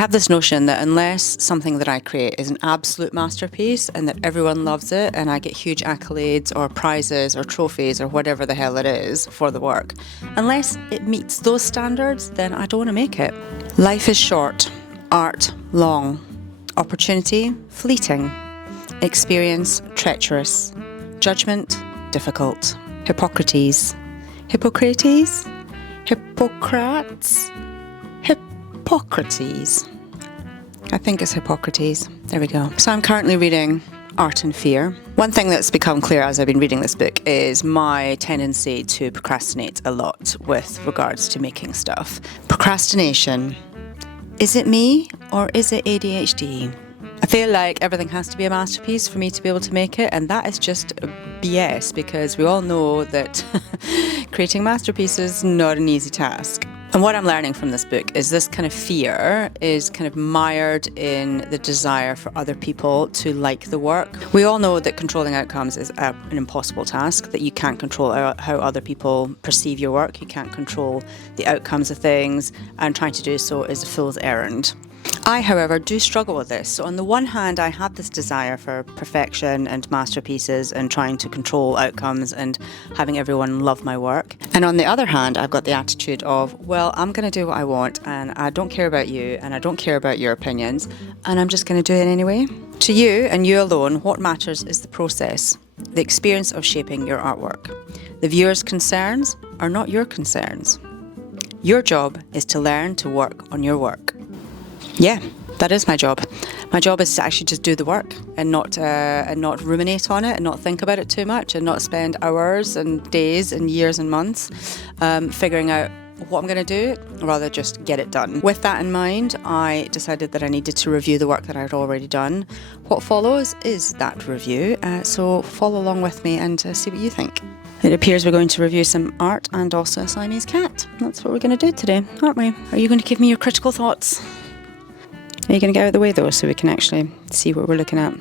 have this notion that unless something that I create is an absolute masterpiece and that everyone loves it and I get huge accolades or prizes or trophies or whatever the hell it is for the work, unless it meets those standards, then I don't want to make it. Life is short, art long, opportunity fleeting, experience treacherous, judgment difficult. Hippocrates. Hippocrates? Hippocrates? Hippocrates. I think it's Hippocrates. There we go. So I'm currently reading Art and Fear. One thing that's become clear as I've been reading this book is my tendency to procrastinate a lot with regards to making stuff. Procrastination. Is it me or is it ADHD? I feel like everything has to be a masterpiece for me to be able to make it, and that is just BS because we all know that creating masterpieces is not an easy task. And what I'm learning from this book is this kind of fear is kind of mired in the desire for other people to like the work. We all know that controlling outcomes is an impossible task, that you can't control how other people perceive your work, you can't control the outcomes of things, and trying to do so is a fool's errand. I, however, do struggle with this. So on the one hand, I have this desire for perfection and masterpieces and trying to control outcomes and having everyone love my work. And on the other hand, I've got the attitude of, well, I'm going to do what I want and I don't care about you and I don't care about your opinions and I'm just going to do it anyway. To you and you alone, what matters is the process, the experience of shaping your artwork. The viewer's concerns are not your concerns. Your job is to learn to work on your work. Yeah, that is my job. My job is to actually just do the work and not ruminate on it and not think about it too much and not spend hours and days and years and months figuring out what I'm going to do, rather just get it done. With that in mind, I decided that I needed to review the work that I had already done. What follows is that review, so follow along with me and see what you think. It appears we're going to review some art and also a Siamese cat. That's what we're going to do today, aren't we? Are you going to give me your critical thoughts? Are you going to get out of the way though so we can actually see what we're looking at?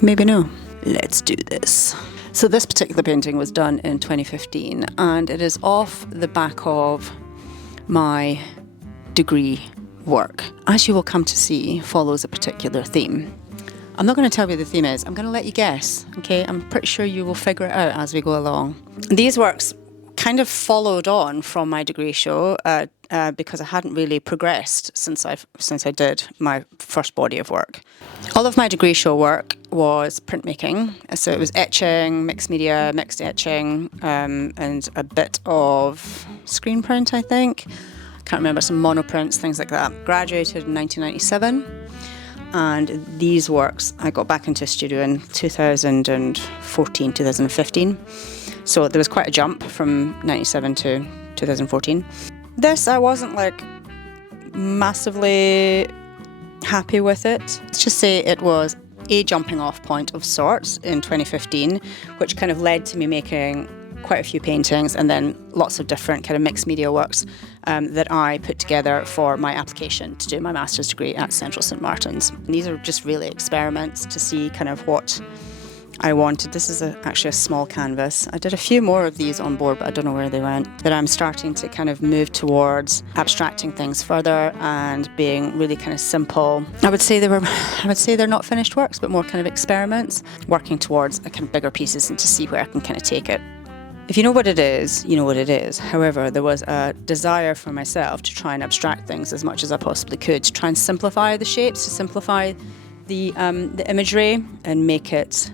Maybe no. Let's do this. So this particular painting was done in 2015 and it is off the back of my degree work. As you will come to see, follows a particular theme. I'm not going to tell you what the theme is, I'm going to let you guess, okay? I'm pretty sure you will figure it out as we go along. These works kind of followed on from my degree show because I hadn't really progressed since I did my first body of work. All of my degree show work was printmaking, so it was etching, mixed media, mixed etching, and a bit of screen print, I think. Can't remember, some monoprints, things like that. Graduated in 1997, and these works I got back into studio in 2014, 2015. So there was quite a jump from 97 to 2014. This, I wasn't like massively happy with it. Let's just say it was a jumping off point of sorts in 2015, which kind of led to me making quite a few paintings and then lots of different kind of mixed media works that I put together for my application to do my master's degree at Central St Martin's. And these are just really experiments to see kind of what I wanted. This is actually a small canvas. I did a few more of these on board, but I don't know where they went. But I'm starting to kind of move towards abstracting things further and being really kind of simple. I would say they're not finished works, but more kind of experiments, working towards a kind of bigger pieces and to see where I can kind of take it. If you know what it is, you know what it is. However, there was a desire for myself to try and abstract things as much as I possibly could, to try and simplify the shapes, to simplify the imagery and make it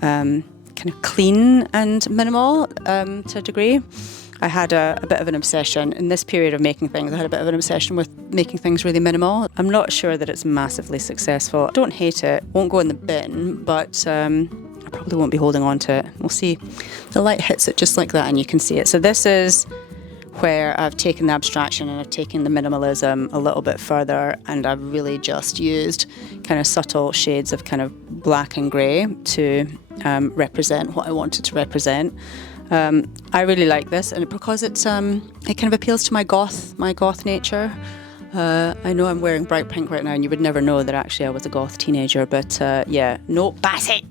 kind of clean and minimal to a degree. I had a bit of an obsession in this period of making things. I had a bit of an obsession with making things really minimal. I'm not sure that it's massively successful. I don't hate it, won't go in the bin, but I probably won't be holding on to it. We'll see. The light hits it just like that and you can see it. So this is where I've taken the abstraction and I've taken the minimalism a little bit further, and I've really just used kind of subtle shades of kind of black and grey to represent what I wanted to represent. I really like this, and because it kind of appeals to my goth nature. I know I'm wearing bright pink right now, and you would never know that actually I was a goth teenager, but yeah. No, Bassy!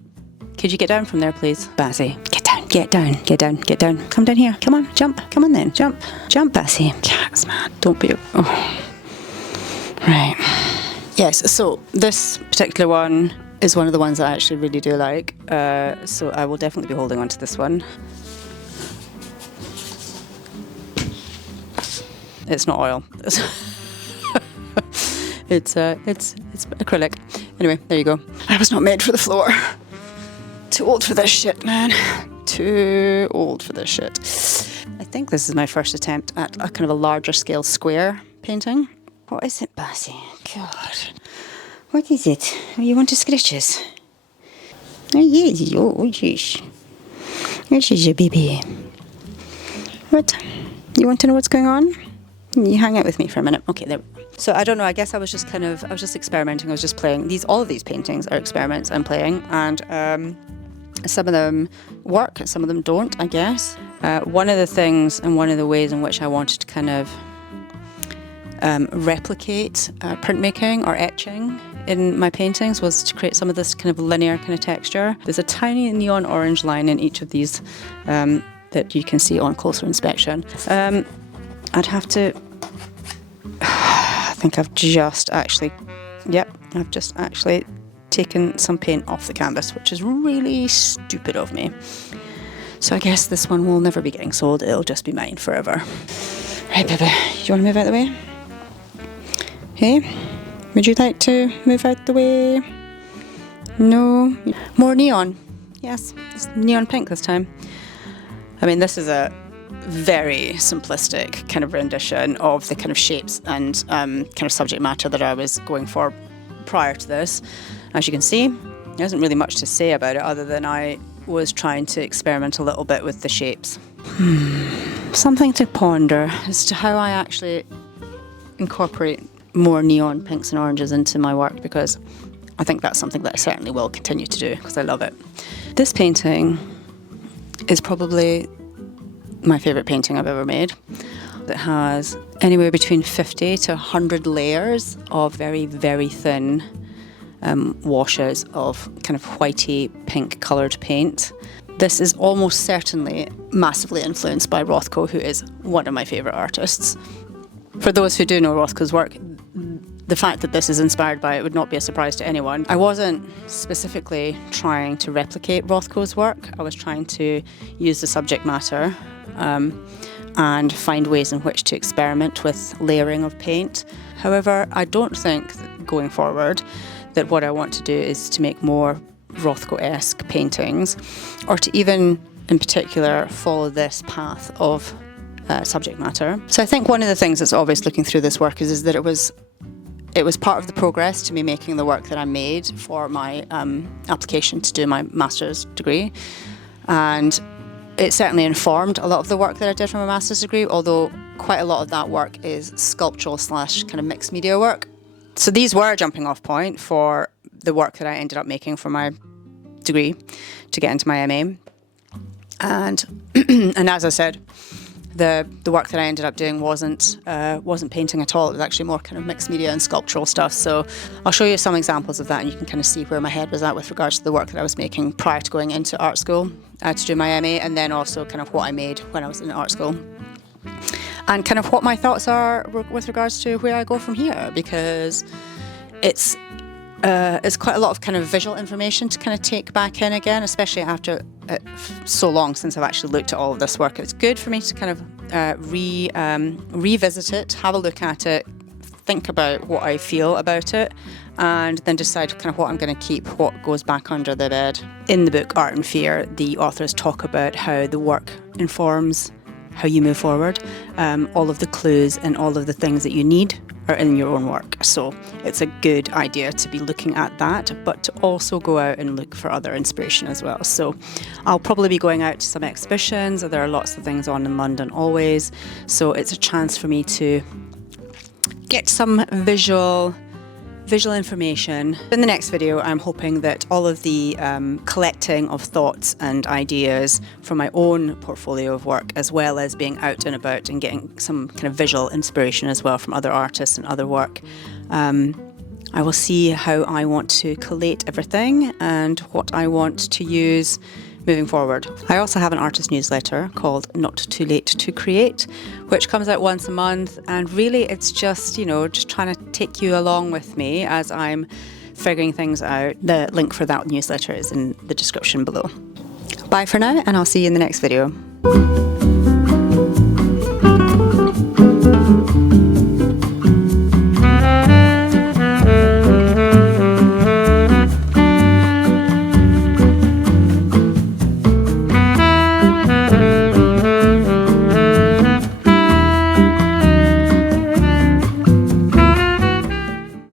Could you get down from there, please? Bassy, get down, get down, get down, get down. Come down here, come on, jump, come on then, jump, jump, Bassy. Cats, man, don't be... Oh. Right. Yes, so this particular one is one of the ones I actually really do like. So I will definitely be holding on to this one. It's not oil. It's acrylic. Anyway, there you go. I was not made for the floor. Too old for this shit, man. Too old for this shit. I think this is my first attempt at a kind of a larger scale square painting. What is it, Bassy? God. What is it? Oh, you want to scratches? Oh, yes. Oh, yes. This is your baby. What? You want to know what's going on? You hang out with me for a minute. Okay, there we go. So I don't know, I guess I was just experimenting. I was just playing. All of these paintings are experiments I'm playing, and some of them work, some of them don't, I guess. One of the things and one of the ways in which I wanted to kind of replicate printmaking or etching in my paintings was to create some of this kind of linear kind of texture. There's a tiny neon orange line in each of these that you can see on closer inspection. I'd have to... I think I've just actually taken some paint off the canvas, which is really stupid of me. So I guess this one will never be getting sold. It'll just be mine forever. Right, baby, you want to move out of the way? Hey, would you like to move out the way? No? More neon. Yes, it's neon pink this time. I mean, this is a very simplistic kind of rendition of the kind of shapes and kind of subject matter that I was going for prior to this. As you can see, there isn't really much to say about it other than I was trying to experiment a little bit with the shapes. Something to ponder as to how I actually incorporate more neon pinks and oranges into my work, because I think that's something that I certainly will continue to do because I love it. This painting is probably my favourite painting I've ever made. It has anywhere between 50 to 100 layers of very, very thin washes of kind of whitey pink coloured paint. This is almost certainly massively influenced by Rothko, who is one of my favourite artists. For those who do know Rothko's work, the fact that this is inspired by it would not be a surprise to anyone. I wasn't specifically trying to replicate Rothko's work. I was trying to use the subject matter and find ways in which to experiment with layering of paint. However, I don't think that going forward that what I want to do is to make more Rothko-esque paintings, or to even in particular follow this path of subject matter. So I think one of the things that's obvious looking through this work is that it was part of the progress to me making the work that I made for my application to do my master's degree, and it certainly informed a lot of the work that I did for my master's degree, although quite a lot of that work is sculptural / kind of mixed media work. So these were a jumping off point for the work that I ended up making for my degree to get into my MA. And and as I said, the work that I ended up doing wasn't painting at all. It was actually more kind of mixed media and sculptural stuff. So I'll show you some examples of that, and you can kind of see where my head was at with regards to the work that I was making prior to going into art school to do my MA, and then also kind of what I made when I was in art school. And kind of what my thoughts are with regards to where I go from here, because it's quite a lot of kind of visual information to kind of take back in again, especially after so long since I've actually looked at all of this work. It's good for me to kind of revisit it, have a look at it, think about what I feel about it, and then decide kind of what I'm going to keep, what goes back under the bed. In the book Art and Fear, the authors talk about how the work informs how you move forward. All of the clues and all of the things that you need are in your own work. So it's a good idea to be looking at that, but to also go out and look for other inspiration as well. So I'll probably be going out to some exhibitions. There are lots of things on in London always. So it's a chance for me to get some visual information. In the next video, I'm hoping that all of the collecting of thoughts and ideas from my own portfolio of work, as well as being out and about and getting some kind of visual inspiration as well from other artists and other work, I will see how I want to collate everything and what I want to use moving forward. I also have an artist newsletter called Not Too Late to Create, which comes out once a month, and really it's just, you know, just trying to take you along with me as I'm figuring things out. The link for that newsletter is in the description below. Bye for now, and I'll see you in the next video.